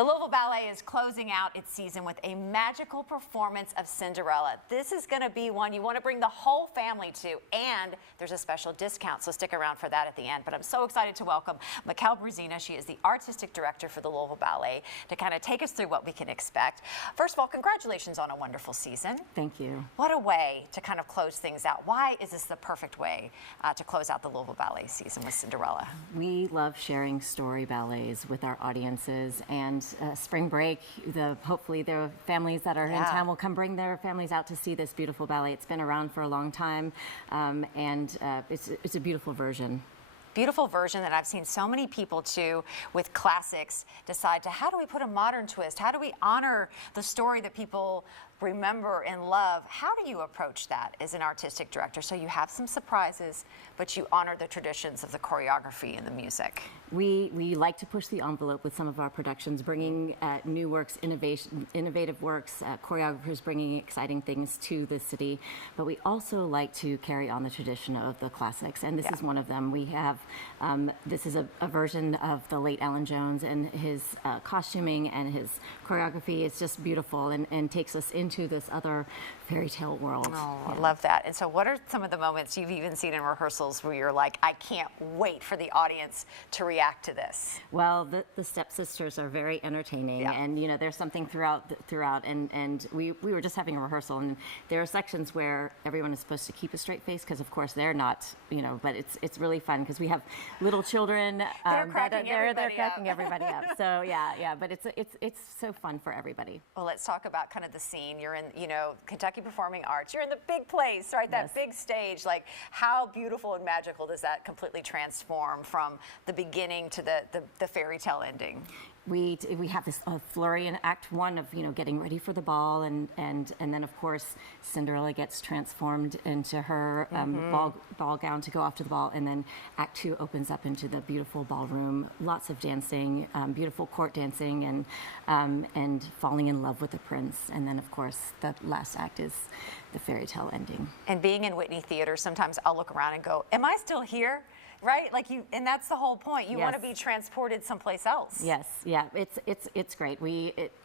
The Louisville Ballet is closing out its season with a magical performance of Cinderella. This is going to be one you want to bring the whole family to, and there's a special discount, so stick around for that at the end. But I'm so excited to welcome Mikkel Brezina. She is the artistic director for the Louisville Ballet, to kind of take us through what we can expect. First of all, congratulations on a wonderful season. Thank you. What a way to kind of close things out. Why is this the perfect way to close out the Louisville Ballet season with Cinderella? We love sharing story ballets with our audiences, and spring break, hopefully the families that are in town will come bring their families out to see this beautiful ballet. It's been around for a long time, and it's a beautiful version. Beautiful version that I've seen so many people too with classics decide to, how do we put a modern twist? How do we honor the story that people remember and love? How do you approach that as an artistic director? So you have some surprises, but you honor the traditions of the choreography and the music. We like to push the envelope with some of our productions, bringing new works, innovative works, choreographers bringing exciting things to the city. But we also like to carry on the tradition of the classics, and this is one of them. We have, this is a version of the late Alan Jones, and his costuming and his choreography is just beautiful and takes us into this other fairy tale world. Oh, I love that. And so what are some of the moments you've even seen in rehearsals where you're like, I can't wait for the audience to react to this? Well, the stepsisters are very entertaining, and you know, there's something throughout, and we were just having a rehearsal, and there are sections where everyone is supposed to keep a straight face, because of course they're not, you know, but it's really fun because we have little children they're cracking everybody up. So yeah, but it's so fun for everybody. Well, let's talk about kind of the scene. You're in, you know, Kentucky Performing Arts. You're in the big place, right? That big stage. Like, how beautiful and magical does that completely transform from the beginning to the fairy tale ending? We have this flurry in Act 1 of, you know, getting ready for the ball, and then of course Cinderella gets transformed into her ball gown to go off to the ball, and then Act 2 opens up into the beautiful ballroom, lots of dancing, beautiful court dancing, and falling in love with the prince, and then of course the last act is the fairy tale ending. And being in Whitney Theater, sometimes I'll look around and go, am I still here? Right, like you, and that's the whole point. You want to be transported someplace else. Yes, yeah, it's great.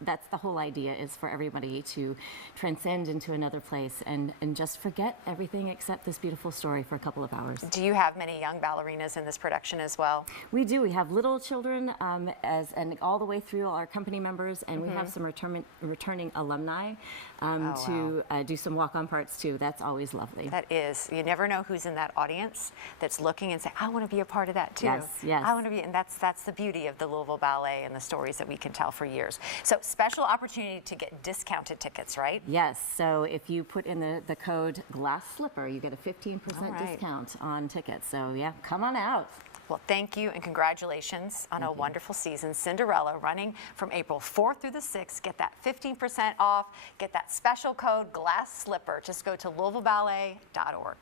That's the whole idea, is for everybody to transcend into another place and just forget everything except this beautiful story for a couple of hours. Do you have many young ballerinas in this production as well? We do. We have little children, and all the way through all our company members, and we have some returning alumni to do some walk-on parts too. That's always lovely. That is. You never know who's in that audience that's looking and saying, I want to be a part of that too. Yes. I want to be, and that's the beauty of the Louisville Ballet and the stories that we can tell for years. So special opportunity to get discounted tickets, right? Yes. So if you put in the code Glass Slipper, you get a 15% discount on tickets. So yeah, come on out. Well, thank you and congratulations on a wonderful season. Cinderella, running from April 4th through the 6th. Get that 15% off. Get that special code Glass Slipper. Just go to LouisvilleBallet.org.